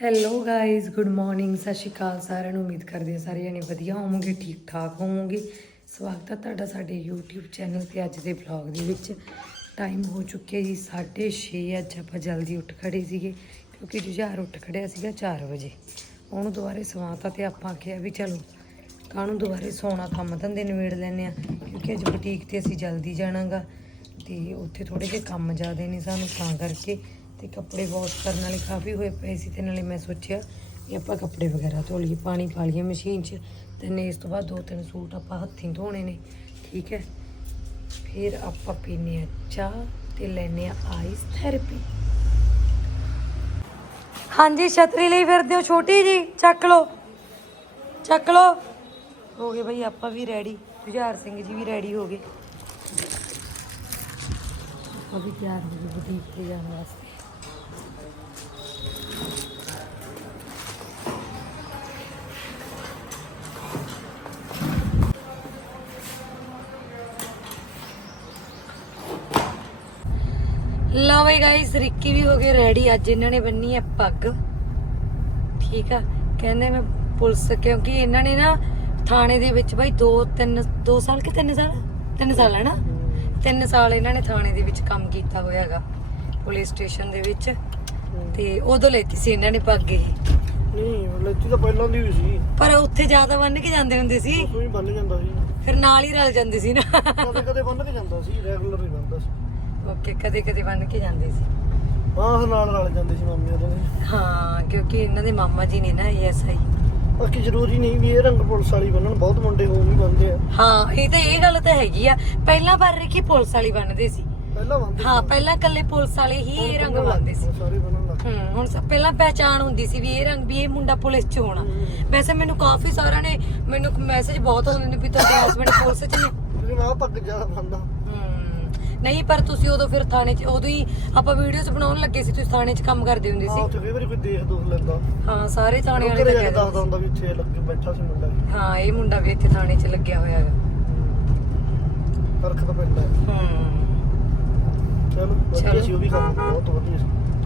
Hello guys good morning ਸਤਿ ਸ਼੍ਰੀ ਅਕਾਲ ਸਾਰਿਆਂ ਨੂੰ, ਉਮੀਦ ਕਰਦੇ ਹਾਂ ਸਾਰੇ ਜਣੇ ਵਧੀਆ ਹੋਵੋਗੇ ਠੀਕ ਠਾਕ ਹੋਵੋਗੇ। ਸਵਾਗਤ ਹੈ ਤੁਹਾਡਾ ਸਾਡੇ YouTube ਚੈਨਲ ਤੇ ਅੱਜ ਦੇ ਵਲੌਗ ਦੇ ਵਿੱਚ। ਟਾਈਮ ਹੋ ਚੁੱਕਿਆ ਜੀ 6:30 ਅੱਜ ਆਪਾਂ ਜਲਦੀ ਉੱਠ ਖੜੇ ਸੀਗੇ, ਕਿਉਂਕਿ ਜੁਝਾਰ ਉੱਠ ਖੜਿਆ ਸੀਗਾ 4 ਵਜੇ। ਉਹਨੂੰ ਦੁਬਾਰੇ ਸਵਾਤਾ ਤੇ ਆਪਾਂ ਕਿਹਾ ਵੀ ਚਲੋ, ਕਾਹਨੂੰ ਦੁਬਾਰੇ ਸੌਣਾ, ਕੰਮ ਧੰਦੇ ਨਿਬੇੜ ਲੈਨੇ ਆ ਕਿਉਂਕਿ ਅੱਜ ਬੁਟੀਕ ਤੇ ਅਸੀਂ ਜਲਦੀ ਜਾਣਾਗਾ, ਤੇ ਉੱਥੇ ਥੋੜੇ ਜਿਹੇ ਕੰਮ ਜ਼ਿਆਦੇ ਨੇ ਸਾਨੂੰ ਤਾਂ ਕਰਕੇ ਤੇ ਕੱਪੜੇ ਵਾਸ਼ ਕਰਨ ਵਾਲੇ ਕਾਫੀ ਹੋਏ ਪਏ ਸੀ ਤੇ ਨਾਲੇ ਮੈਂ ਸੋਚਿਆ ਕਿ ਆਪਾਂ ਕੱਪੜੇ ਵਗੈਰਾ ਧੋ ਲਈਏ, ਪਾਣੀ ਪਾ ਲਈਏ ਮਸ਼ੀਨ 'ਚ ਤੇ ਨੇ ਇਸ ਤੋਂ ਬਾਅਦ ਦੋ ਤਿੰਨ ਸੂਟ ਆਪਾਂ ਹੱਥੀਂ ਧੋਣੇ ਨੇ, ਠੀਕ ਹੈ? ਫਿਰ ਆਪਾਂ ਪੀਨੇ ਆ ਚਾਹ ਤੇ ਲੈਨੇ ਆ ਆਈਸ ਥੈਰੇਪੀ ਹਾਂਜੀ, ਛਤਰੀ ਲਈ ਫਿਰਦੇ ਹੋ ਛੋਟੀ ਜੀ, ਚੱਕ ਲਓ ਚੱਕ ਲਓ। ਹੋ ਗਏ ਬਈ, ਆਪਾਂ ਵੀ ਰੈਡੀ ਜੁਝਾਰ ਸਿੰਘ ਜੀ ਵੀ ਰੈਡੀ ਹੋ ਗਏ। ਆਪਾਂ ਵੀ ਤਿਆਰ ਹੋ ਗਏ ਬੁਟੀਕ ਤੇ ਜਾਣ ਵਾਸਤੇ। ਲਓ ਬਈ ਗਾਇਸ ਰਿੱਕੀ ਵੀ ਹੋ ਗਏ ਰੈਡੀ ਅੱਜ ਇਹਨਾਂ ਨੇ ਬੰਨੀ ਹੈ ਪੱਗ। ਠੀਕ ਆ ਕਹਿੰਦੇ ਮੈਂ ਪੁਲਿਸ ਕਿਉਂਕਿ ਇਹਨਾਂ ਨੇ ਨਾ ਥਾਣੇ ਦੇ ਵਿੱਚ ਬਾਈ 2 3 2 ਸਾਲ ਕਿ 3 ਸਾਲ? 3 ਸਾਲ ਹੈ ਨਾ? 3 ਸਾਲ ਇਹਨਾਂ ਨੇ ਥਾਣੇ ਦੇ ਵਿੱਚ ਕੰਮ ਕੀਤਾ ਹੋਇਆ ਹੈਗਾ ਪੁਲਿਸ ਸਟੇਸ਼ਨ ਦੇ ਵਿੱਚ। ਤੇ ਉਦੋਂ ਲੈਤੀ ਸੀ ਇਹਨਾਂ ਨੇ ਪੱਗ ਇਹ। ਨਹੀਂ ਲੱਤੀ ਤਾਂ ਪਹਿਲਾਂ ਦੀ ਵੀ ਸੀ। ਪਰ ਉੱਥੇ ਜ਼ਿਆਦਾ ਬੰਨ ਕੇ ਜਾਂਦੇ ਹੁੰਦੇ ਸੀ। ਕੋਈ ਬੰਨ ਜਾਂਦਾ ਸੀ। ਫਿਰ ਨਾਲ ਹੀ ਰਲ ਜਾਂਦੇ ਸੀ ਨਾ। ਕਦੇ ਕਦੇ ਬੰਨ ਕੇ ਜਾਂਦਾ ਸੀ ਰੈਗੂਲਰ ਹੀ ਬੰਦਾ ਸੀ। ਓਕੇ ਕਦੇ ਕਦੇ ਬੰਨ ਕੇ ਜਾਂਦੇ ਸੀ। ਬਾਹ ਨਾਲ ਰਲ ਜਾਂਦੇ ਸੀ ਮਾਮੀ ਉਹਦੇ ਦੇ। ਹਾਂ ਕਿਉਂਕਿ ਇਹਨਾਂ ਦੇ ਮਾਮਾ ਜੀ ਨੇ ਨਾ ਐਸਆਈ ਬਾਕੀ ਜ਼ਰੂਰੀ ਨਹੀਂ ਵੀ ਇਹ ਰੰਗ ਪੁਲਿਸ ਵਾਲੀ ਬੰਨਣ ਬਹੁਤ ਮੁੰਡੇ ਹੋ ਵੀ ਬੰਦੇ ਆ। ਹਾਂ ਇਹ ਤਾਂ ਇਹ ਗੱਲ ਤਾਂ ਹੈਗੀ ਆ। ਪਹਿਲਾਂ ਪਰ ਰਿਕੀ ਪੁਲਿਸ ਵਾਲੀ ਬੰਨਦੇ ਸੀ। ਪਹਿਲਾਂ ਬੰਦੇ ਹਾਂ ਪਹਿਲਾਂ ਕੱਲੇ ਪੁਲਿਸ ਵਾਲੇ ਹੀ ਇਹ ਰੰਗ ਬੰਨਦੇ ਸੀ। ਸਾਰੇ ਬੰਨਣ ਲੱਗ ਹੂੰ ਹੁਣ ਸ- ਪਹਿਲਾਂ ਪਹਿਚਾਣ ਹੁੰਦੀ ਸੀ ਵੀ ਇਹ ਰੰਗ ਵੀ ਇਹ ਮੁੰਡਾ ਪੁਲਿਸ 'ਚ ਹੋਣਾ। ਵੈਸੇ ਮੈਨੂੰ ਕਾਫੀ ਸਾਰਿਆਂ ਨੇ ਮੈਨੂੰ ਮੈਸੇਜ ਬਹੁਤ ਆਉਂਦੇ ਨੇ ਵੀ ਤੁਹਾਡੇ ਹਸਬੰਡ ਪੁਲਿਸ 'ਚ ਨੇ। ਲੇਕਿਨ ਆਹ ਪੱਗ ਜ਼ਿਆਦਾ ਬੰਦਾ ਨਹੀਂ ਪਰ ਤੁਸੀਂ ਉਦੋਂ ਫਿਰ ਥਾਣੇ 'ਚ ਉਦੋਂ ਹੀ ਆਪਾਂ ਵੀਡੀਓਜ਼ ਬਣਾਉਣ ਲੱਗੇ ਸੀ ਤੁਸੀਂ ਥਾਣੇ 'ਚ ਕੰਮ ਕਰਦੇ ਹੁੰਦੇ ਸੀ। ਉੱਥੇ ਕਈ ਵਾਰੀ ਕੋਈ ਦੇਖ ਦੁਖ ਲੈਂਦਾ। ਹਾਂ ਸਾਰੇ ਥਾਣੇ ਵਾਲੇ ਤਾਂ ਜਾ ਕਹਿ ਕੇ ਦਿੰਦੇ ਦੱਸਦਾ ਹੁੰਦਾ ਵੀ ਇੱਥੇ ਲੱਗੇ ਬੈਠਾ ਸੀ ਮੁੰਡਾ। ਸੀ। ਹਾਂ ਇਹ ਮੁੰਡਾ ਵੀ ਇੱਥੇ ਥਾਣੇ 'ਚ ਲੱਗਿਆ ਹੋਇਆ ਹੈਗਾ ਫ਼ਰਕ ਤਾਂ ਪੈਂਦਾ ਹੈ। ਹੂੰ। ਚਲੋ ਵਧੀਆ ਚਲੋ। ਸੀ ਉਹ ਵੀ ਕੰਮ ਬਹੁਤ ਵਧੀਆ ਸੀ।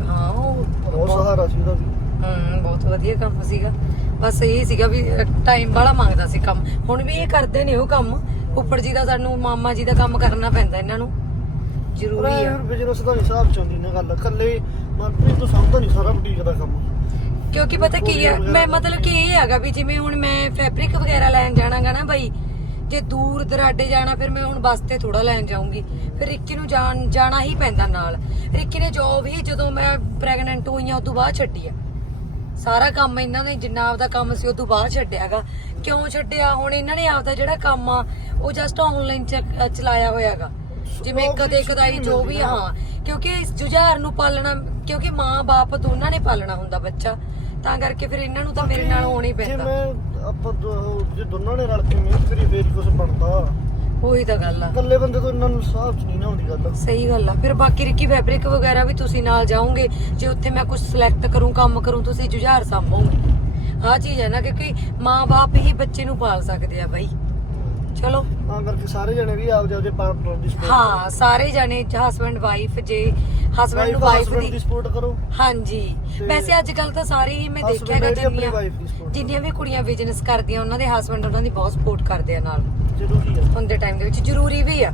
ਹਾਂ ਉਹ ਬਹੁਤ ਸਹਾਰਾ ਸੀ ਉਹਦਾ ਵੀ। ਹਮ ਬਹੁਤ ਵਧੀਆ ਕੰਮ ਸੀਗਾ। ਬਸ ਇਹ ਸੀਗਾ ਵੀ ਟਾਈਮ ਵਾਲਾ ਮੰਗਦਾ ਸੀ ਕੰਮ। ਹੁਣ ਵੀ ਇਹ ਕਰਦੇ ਨੇ ਉਹ ਕੰਮ। ਉੱਪਰ ਜੀ ਦਾ ਸਾਨੂੰ ਮਾਮਾ ਜੀ ਦਾ ਕੰਮ ਕਰਨਾ ਪੈਂਦਾ ਇਹਨਾਂ ਨੂੰ। ਜ਼ਰੂਰੀ ਆ। ਬਿਜ਼ਨਸ ਦਾ ਹਿਸਾਬ ਚੋਂਦੀ ਨਾ ਗੱਲ। ਕੱਲੇ ਮਨਪ੍ਰੀਤ ਤੋਂ ਸਮਝਦਾ ਨਹੀਂ ਸਾਰਾ ਬੁਟੀਕ ਦਾ ਕੰਮ। ਕਿਉਂਕਿ ਪਤਾ ਕੀ ਆ ਮੈਂ ਮਤਲਬ ਕਿ ਇਹ ਹੈਗਾ ਵੀ ਜਿਵੇਂ ਹੁਣ ਮੈਂ ਫੈਬਰਿਕ ਵਗੈਰਾ ਲੈਣ ਜਾਣਾਗਾ ਨਾ ਬਾਈ ਜੇ ਦੂਰ ਦਰਾਡੇ ਜਾਣਾ ਫਿਰ ਮੈਂ ਹੁਣ ਬੱਸ ਤੇ ਥੋੜਾ ਲੈਣ ਜਾਊਂਗੀ। ਫਿਰ ਰਿੱਕੀ ਨੂੰ ਜਾਣ ਜਾਣਾ ਹੀ ਪੈਂਦਾ ਨਾਲ। ਰਿੱਕੀ ਨੇ ਜੋਬ ਹੀ ਜਦੋਂ ਮੈਂ ਪ੍ਰੈਗਨੈਂਟ ਹੋਈ ਆ ਉਦੋਂ ਬਾਅਦ ਛੱਡੀ ਆ। ਸਾਰਾ ਕੰਮ ਇਹਨਾਂ ਨੇ ਜਿੰਨਾ ਆਪਦਾ ਕੰਮ ਸੀ ਉਹ ਤੋਂ ਬਾਅਦ ਛੱਡਿਆਗਾ। ਕਿਉਂ ਛੱਡਿਆ? ਹੁਣ ਇਹਨਾਂ ਨੇ ਆਪਦਾ ਜਿਹੜਾ ਕੰਮ ਆ ਉਹ ਜਸਟ ਆਨਲਾਈਨ ਚਲਾਇਆ ਹੋਇਆਗਾ। ਜਿਵੇਂ ਕਦੇ ਕਦਾਈ ਜੋ ਵੀ ਹਾਂ ਕਿਉਂਕਿ ਇਸ ਜੁਝਾਰ ਨੂੰ ਪਾਲਣਾ ਕਿਉਂਕਿ ਮਾਂ-ਬਾਪ ਦੋਨਾਂ ਨੇ ਪਾਲਣਾ ਹੁੰਦਾ ਬੱਚਾ। ਤਾਂ ਕਰਕੇ ਫਿਰ ਇਹਨਾਂ ਨੂੰ ਤਾਂ ਮੇਰੇ ਨਾਲ ਹੋਣਾ ਹੀ ਪੈਂਦਾ। ਮੈਂ ਆਪਾਂ ਦੋ- ਜੇ ਦੋਨਾਂ ਨੇ ਰਲ ਕੇ ਮਿਹਨਤ ਕਰੀ ਫੇਰ ਕੁਝ ਬਣਦਾ। ਉਹੀ ਤਾਂ ਗੱਲ ਆ। ਇਕੱਲੇ ਬੰਦੇ ਤੋਂ ਇਹਨਾਂ ਨੂੰ ਹਿਸਾਬ ਚ ਨਹੀਂ ਨਾ ਹੁੰਦੀ ਗੱਲ। ਸਹੀ ਗੱਲ ਆ। ਫਿਰ ਬਾਕੀ ਰਿੱਕੀ ਫੈਬਰਿਕ ਵਗੈਰਾ ਵੀ ਤੁਸੀਂ ਨਾਲ ਜਾਓਗੇ। ਜੇ ਉੱਥੇ ਮੈਂ ਕੁਝ ਸਿਲੈਕਟ ਕਰੂੰ ਕੰਮ ਕਰੂੰ ਤੁਸੀਂ ਜੁਝਾਰ ਸੰਭੋਗੇ। ਆਹ ਚੀਜ਼ ਹੈ ਨਾ ਕਿਉਂਕਿ ਮਾਂ-ਬਾਪ ਹੀ ਬੱਚੇ ਨੂੰ ਪਾਲ ਸਕਦੇ ਆ ਬਾਈ। ਚਲੋ। ਤਾਂ ਕਰਕੇ ਸਾਰੇ ਜਣੇ ਵੀ ਆਪ ਜਾਦੇ ਪਾਰਟਨਰ ਦੀ ਹਾਂ ਸਾਰੇ ਜਾਣੇ ਹਸਬੰਡ ਵਾਈਫ ਜੇ ਹਸਬੰਡ ਨੂੰ ਵਾਈਫ ਦੀ ਸਪੋਰਟ ਕਰੋ। ਹਾਂਜੀ। ਵੈਸੇ ਅੱਜ ਕੱਲ ਤਾਂ ਸਾਰੇ ਹੀ ਮੈਂ ਦੇਖਿਆ ਹੈਗਾ ਜਿੰਨੀਆਂ ਜਿੰਨੀਆਂ ਵੀ ਕੁੜੀਆਂ ਬਿਜ਼ਨਸ ਕਰਦੀਆਂ ਉਹਨਾਂ ਦੇ ਹਸਬੰਡ ਉਹਨਾਂ ਦੀ ਬਹੁਤ ਸਪੋਰਟ ਕਰਦੇ ਆ ਨਾਲ। ਜ਼ਰੂਰੀ ਹੈ ਹੁਣ ਦੇ ਟਾਈਮ ਦੇ ਵਿੱਚ ਜ਼ਰੂਰੀ ਵੀ ਆ।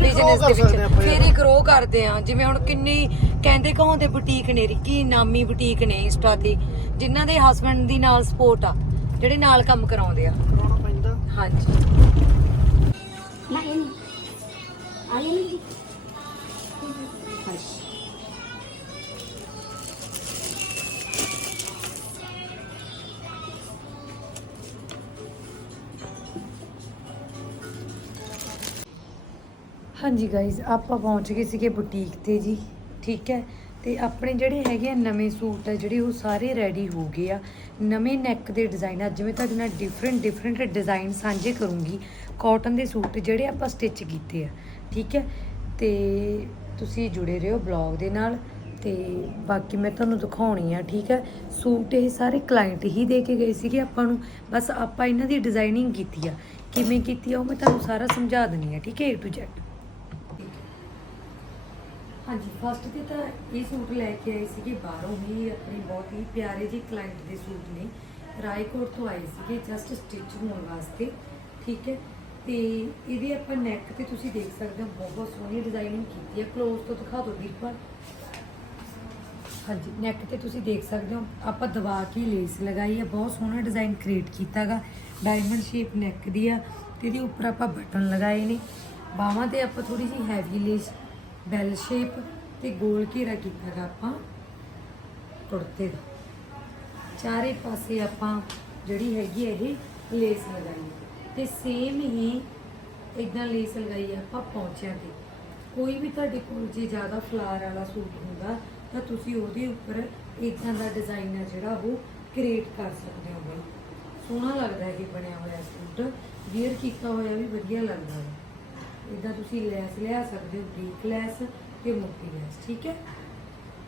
ਬਿਜ਼ਨਸ ਦੇ ਵਿੱਚ। ਫੇਰ ਹੀ ਗਰੋ ਕਰਦੇ ਆ। ਜਿਵੇਂ ਹੁਣ ਕਿੰਨੀ ਕਹਿੰਦੇ ਕਹਾਉਂਦੇ ਬੁਟੀਕ ਨੇ ਰਿੱਕੀ ਨਾਮੀ ਬੁਟੀਕ ਨੇ ਇੰਸਟਾ ਤੇ ਜਿਨ੍ਹਾਂ ਦੇ ਹਸਬੰਡ ਦੀ ਨਾਲ ਸਪੋਰਟ ਆ ਜਿਹੜੇ ਨਾਲ ਕੰਮ ਕਰਾਉਂਦੇ ਆ। ਹਾਂਜੀ। ਨਾ ਇਹ ਨਹੀਂ। ਆ ਇਹ ਨਹੀਂ ਹਾਂਜੀ। ਗਾਇਜ਼ ਆਪਾਂ ਪਹੁੰਚ ਗਏ ਸੀਗੇ ਬੁਟੀਕ ਤੇ ਜੀ ਠੀਕ ਹੈ? ਤੇ ਆਪਣੇ ਜਿਹੜੇ ਹੈਗੇ ਆ ਨਵੇਂ ਸੂਟ ਆ ਜਿਹੜੇ ਉਹ ਸਾਰੇ ਰੈਡੀ ਹੋ ਗਏ ਆ। ਨਵੇਂ ਨੈਕ ਦੇ ਡਿਜ਼ਾਈਨ ਅੱਜ ਮੈਂ ਤੁਹਾਡੇ ਨਾਲ ਡਿਫਰੈਂਟ ਡਿਫਰੈਂਟ ਡਿਜ਼ਾਈਨ ਸਾਂਝੇ ਕਰੂੰਗੀ। ਕਾਟਨ ਦੇ ਸੂਟ ਜਿਹੜੇ ਆਪਾਂ ਸਟਿਚ ਕੀਤੇ ਆ। ਠੀਕ ਹੈ? ਤੇ ਤੁਸੀਂ ਜੁੜੇ ਰਹੋ ਬਲੌਗ ਦੇ ਨਾਲ। ਤੇ ਬਾਕੀ ਮੈਂ ਤੁਹਾਨੂੰ ਦਿਖਾਉਣੀ ਆ, ਠੀਕ ਹੈ? ਸੂਟ ਇਹ ਸਾਰੇ ਕਲਾਇੰਟ ਹੀ ਦੇ ਕੇ ਗਏ ਸੀਗੇ ਆਪਾਂ ਨੂੰ। ਬਸ ਆਪਾਂ ਇਹਨਾਂ ਦੀ ਡਿਜ਼ਾਈਨਿੰਗ ਕੀਤੀ ਆ। ਕਿਵੇਂ ਕੀਤੀ ਆ ਉਹ ਮੈਂ ਤੁਹਾਨੂੰ ਸਾਰਾ ਸਮਝਾ ਦਿੰਨੀ ਆ, ਠੀਕ ਹੈ? A to Z ਹਾਂਜੀ ਫਸਟ ਤੇ ਤਾਂ ਇਹ ਸੂਟ ਲੈ ਕੇ ਆਏ ਸੀਗੇ ਬਾਹਰੋਂ ਹੀ ਆਪਣੇ ਬਹੁਤ ਹੀ ਪਿਆਰੇ ਜਿਹੇ ਕਲਾਇੰਟ ਦੇ ਸੂਟ ਨੇ। ਰਾਏਕੋਟ ਤੋਂ ਆਏ ਸੀਗੇ ਜਸਟ ਸਟਿਚ ਹੋਣ ਵਾਸਤੇ, ਠੀਕ ਹੈ? ਤੇ ਇਹਦੇ ਆਪਾਂ ਨੈਕ ਤੇ ਤੁਸੀਂ ਦੇਖ ਸਕਦੇ ਹੋ, ਬਹੁਤ ਸੋਹਣੀ ਡਿਜ਼ਾਈਨਿੰਗ ਕੀਤੀ ਹੈ। ক্লোਜ਼ ਤੋਂ ਦਿਖਾ ਦਿਓ ਬਿਲਕੁਲ। ਹਾਂਜੀ ਨੈਕ ਤੇ ਤੁਸੀਂ ਦੇਖ ਸਕਦੇ ਹੋ, ਆਪਾਂ ਦਬਾ ਕੇ ਲੇਸ ਲਗਾਈ ਹੈ। ਬਹੁਤ ਸੋਹਣਾ ਡਿਜ਼ਾਈਨ ਕ੍ਰੀਏਟ ਕੀਤਾਗਾ ਡਾਇਮੰਡ ਸ਼ੇਪ ਨੈਕ ਦੀ ਆ। ਤੇ ਇਹਦੇ ਉੱਪਰ ਆਪਾਂ ਬਟਨ ਲਗਾਏ ਨੇ। ਬਾਹਾਂ ਤੇ ਆਪਾਂ ਥੋੜੀ ਜਿਹੀ ਹੈਵੀ ਲੇਸ ਬੈਲ ਸ਼ੇਪ ਤੇ ਗੋਲ ਘੇਰਾ ਕੀਤਾਗਾ ਆਪਾਂ ਕੁੜਤੇ ਦਾ। ਚਾਰੇ ਪਾਸੇ ਆਪਾਂ ਜਿਹੜੀ ਹੈਗੀ ਹੈ ਇਹ ਲੇਸ ਲਗਾਈ ਹੈ ਤੇ ਸੇਮ ਹੀ ਇਦਾਂ ਲੇਸ ਲਗਾਈ ਆਪਾਂ ਪੌਂਚਿਆਂ ਤੇ। ਕੋਈ ਵੀ ਤੁਹਾਡੇ ਕੋਲ ਜੇ ਜ਼ਿਆਦਾ ਫਲਾਰ ਵਾਲਾ ਸੂਟ ਹੁੰਦਾ, ਤਾਂ ਤੁਸੀਂ ਉਹਦੇ ਉੱਪਰ ਇਦਾਂ ਦਾ ਡਿਜ਼ਾਈਨ ਹੈ ਜਿਹੜਾ ਉਹ ਕ੍ਰੀਏਟ ਕਰ ਸਕਦੇ ਹੋ ਬਈ। ਸੋਹਣਾ ਲੱਗਦਾ ਇਹ ਬਣਿਆ ਹੋਇਆ ਸੂਟ। ਵੇਅਰ ਕੀਤਾ ਹੋਇਆ ਵੀ ਵਧੀਆ ਲੱਗਦਾ। ਹੈ ਇਦਾਂ ਤੁਸੀਂ ਲੈਸ ਲਿਆ ਸਕਦੇ ਹੋ, ਬਰੀਕ ਲੈਸ ਤੇ ਮੋਟੀ ਲੈਸ, ਠੀਕ ਹੈ?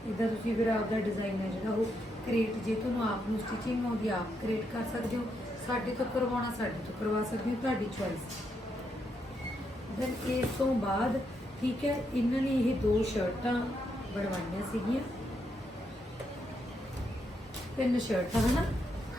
ਇਦਾਂ ਤੁਸੀਂ ਫਿਰ ਆਪਦਾ ਡਿਜ਼ਾਈਨ ਹੈ ਜਿਹੜਾ ਉਹ ਕ੍ਰੀਏਟ ਜੇ ਤੁਹਾਨੂੰ ਆਪ ਨੂੰ ਸਟਿਚਿੰਗ ਆਉਂਦੀ ਆਪ ਕ੍ਰੀਏਟ ਕਰ ਸਕਦੇ ਹੋ। ਸਾਡੇ ਤੋਂ ਕਰਵਾਉਣਾ, ਸਾਡੇ ਤੋਂ ਕਰਵਾ ਸਕਦੇ ਹੋ, ਤੁਹਾਡੀ ਚੋਇਸ ਦੈਨ ਇਸ ਤੋਂ ਬਾਅਦ, ਠੀਕ ਹੈ, ਇਹਨਾਂ ਨੇ ਇਹ ਦੋ ਸ਼ਰਟਾਂ ਬਣਵਾਈਆਂ ਸੀਗੀਆਂ। ਤਿੰਨ ਸ਼ਰਟਾਂ, ਹਨਾ?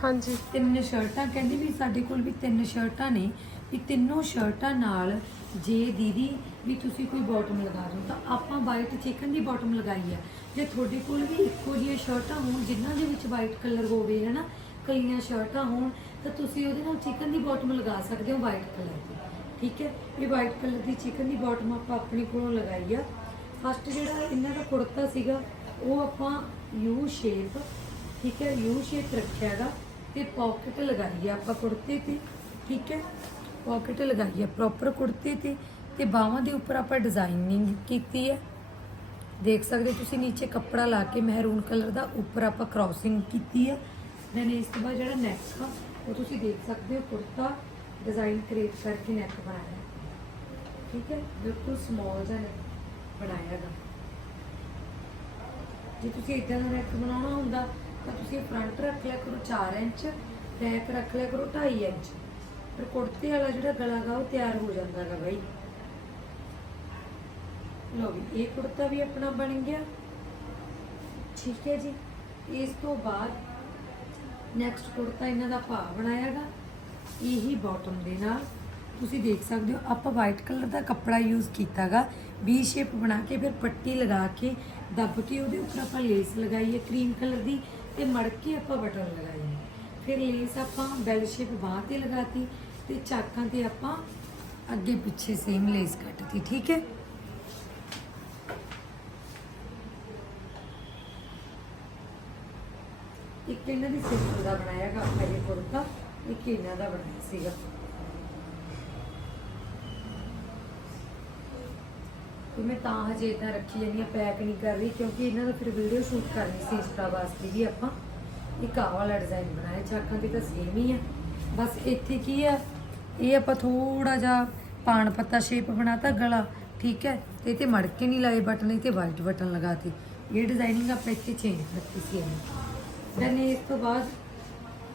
ਹਾਂਜੀ। ਤਿੰਨ ਸ਼ਰਟਾਂ, ਕਹਿੰਦੀ ਵੀ ਸਾਡੇ ਕੋਲ ਵੀ ਤਿੰਨ ਸ਼ਰਟਾਂ ਨੇ, ਵੀ ਤਿੰਨੋਂ ਸ਼ਰਟਾਂ ਨਾਲ ਜੇ ਦੀਦੀ ਵੀ ਤੁਸੀਂ ਕੋਈ ਬਾਟਮ ਲਗਾ ਦਿਓ ਤਾਂ ਆਪਾਂ ਵਾਈਟ ਚਿਕਨ ਦੀ ਬਾਟਮ ਲਗਾਈ ਆ। ਜੇ ਤੁਹਾਡੇ ਕੋਲ ਵੀ ਇੱਕੋ ਜਿਹੀਆਂ ਸ਼ਰਟਾਂ ਹੋਣ, ਜਿਨ੍ਹਾਂ ਦੇ ਵਿੱਚ ਵਾਈਟ ਕਲਰ ਹੋਵੇ, ਹਨਾ, ਕਈਆਂ ਸ਼ਰਟਾਂ ਹੋਣ, ਤਾਂ ਤੁਸੀਂ ਉਹਦੇ ਨਾਲ ਚਿਕਨ ਦੀ ਬਾਟਮ ਲਗਾ ਸਕਦੇ ਹੋ ਵਾਈਟ ਕਲਰ ਦੀ। ਠੀਕ ਹੈ? ਇਹ ਵਾਈਟ ਕਲਰ ਦੀ ਚਿਕਨ ਦੀ ਬਾਟਮ ਆਪਾਂ ਆਪਣੇ ਕੋਲੋਂ ਲਗਾਈ ਆ। ਫਸਟ ਜਿਹੜਾ ਇਹਨਾਂ ਦਾ ਕੁੜਤਾ ਸੀਗਾ, ਉਹ ਆਪਾਂ ਯੂ ਸ਼ੇਪ ਠੀਕ ਹੈ? ਯੂ ਸ਼ੇਪ ਰੱਖਿਆਗਾ ਤੇ ਪਾਕਟ ਲਗਾਈ ਆ ਆਪਾਂ ਕੁੜਤੇ ਤੇ, ਠੀਕ ਹੈ? ਪਾਕਟ ਲਗਾਈ ਆ ਪ੍ਰੋਪਰ ਕੁੜਤੇ ਤੇ ਤੇ ਬਾਹਾਂ ਦੇ ਉੱਪਰ ਆਪਾਂ ਡਿਜ਼ਾਈਨਿੰਗ ਕੀਤੀ ਹੈ। ਦੇਖ ਸਕਦੇ ਹੋ ਤੁਸੀਂ ਨੀਚੇ ਕੱਪੜਾ ਲਾ ਕੇ ਮਹਿਰੂਨ ਕਲਰ ਦਾ ਉੱਪਰ ਆਪਾਂ ਕ੍ਰਾਸਿੰਗ ਕੀਤੀ ਹੈ। ਦੈਨ ਇਸ ਤੋਂ ਬਾਅਦ ਜਿਹੜਾ ਨੈਕ ਆ, ਉਹ ਤੁਸੀਂ ਦੇਖ ਸਕਦੇ ਹੋ ਕੁੜਤਾ ਡਿਜ਼ਾਈਨ ਕ੍ਰੀਏਟ ਕਰਕੇ ਨੈਕ ਬਣਾਇਆ ਠੀਕ ਹੈ? ਬਿਲਕੁਲ ਸਮਾਲ ਜਿਹਾ neck ਬਣਾਇਆ ਗਾ ਜੇ ਤੁਸੀਂ ਇਦਾਂ ਦਾ ਨੈਕ ਬਣਾਉਣਾ ਹੁੰਦਾ ਤਾਂ ਤੁਸੀਂ ਫਰੰਟ ਰੱਖ ਲਿਆ ਕਰੋ 4 ਇੰਚ ਬੈਕ ਰੱਖ ਲਿਆ ਕਰੋ 2.5 ਇੰਚ। ਫਿਰ ਕੁੜਤੇ ਵਾਲਾ ਜਿਹੜਾ ਗਲਾ ਗਾ, ਉਹ ਤਿਆਰ ਹੋ ਜਾਂਦਾ ਗਾ ਬਾਈ। ਲੋ ਵੀ, ਇਹ ਕੁੜਤਾ ਵੀ ਆਪਣਾ ਬਣ ਗਿਆ। ਠੀਕ ਹੈ ਜੀ। ਇਸ ਤੋਂ ਬਾਅਦ ਨੈਕਸਟ ਕੁੜਤਾ ਇਹਨਾਂ ਦਾ ਭਾਅ ਬਣਾਇਆਗਾ ਇਹੀ ਬਾਟਮ ਦੇ ਨਾਲ ਤੁਸੀਂ ਦੇਖ ਸਕਦੇ ਹੋ, ਆਪਾਂ ਵਾਈਟ ਕਲਰ ਦਾ ਕੱਪੜਾ ਯੂਜ਼ ਕੀਤਾਗਾ ਵੀ ਸ਼ੇਪ ਬਣਾ ਕੇ ਫਿਰ ਪੱਟੀ ਲਗਾ ਕੇ ਦੱਬ ਕੇ ਉਹਦੇ ਉੱਪਰ ਆਪਾਂ ਲੇਸ ਲਗਾਈ ਹੈ ਕਰੀਮ ਕਲਰ ਦੀ। ਤੇ ਮੜ ਕੇ ਆਪਾਂ ਬਟਨ ਲਗਾਏ। ਫਿਰ ਲੇਸ ਆਪਾਂ ਬੈਲ ਸ਼ੇਪ ਬਾਂਹ ਤੇ ਲਗਾਤੀ ਤੇ ਚਾਕਾਂ ਤੇ ਆਪਾਂ ਅੱਗੇ ਪਿੱਛੇ ਸੇਮ ਲੇਸ ਕੱਟਤੀ, ਠੀਕ ਹੈ? ਇੱਕ ਇਹਨਾਂ ਦੀ ਸਿੰਪਲ ਦਾ ਬਣਾਇਆਗਾ ਆਪਾਂ ਇਹ ਕੁੜਤਾ, ਇੱਕ ਇਹਨਾਂ ਦਾ ਬਣਾਇਆ ਸੀਗਾ। ਤੇ ਮੈਂ ਤਾਂ ਹਜੇ ਇਦਾਂ ਰੱਖੀ ਜਾਂਦੀ ਆ ਪੈਕ ਨਹੀਂ ਕਰ ਰਹੀ, ਕਿਉਂਕਿ ਇਹਨਾਂ ਦਾ ਫਿਰ ਵੀਡੀਓ ਸ਼ੂਟ ਕਰਨੀ ਸੀ ਇੰਸਟਾ ਵਾਸਤੇ ਵੀ ਆਪਾਂ। ਇੱਕ ਆਹ ਵਾਲਾ ਡਿਜ਼ਾਈਨ ਬਣਾਇਆ ਚਾਕਾਂ ਦੀ ਤਾਂ ਸੇਮ ਹੀ ਆ। ਬਸ ਇੱਥੇ ਕੀ ਆ, ਇਹ ਆਪਾਂ ਥੋੜਾ ਜਿਹਾ ਪਾਣ ਪੱਤਾ ਸ਼ੇਪ ਬਣਾਤਾ ਗਲਾ, ਠੀਕ ਹੈ? ਤੇ ਤੇ ਮੜ ਕੇ ਨਹੀਂ ਲਾਏ ਬਟਨ ਤੇ ਵਾਈਟ ਬਟਨ ਲਗਾਤੇ। ਇਹ ਡਿਜ਼ਾਈਨਿੰਗ ਆਪਾਂ ਇੱਥੇ ਚੇਂਜ ਕਰਤੀ ਸੀ ਇਹਨੇ। ਦੈਨ ਇਸ ਤੋਂ ਬਾਅਦ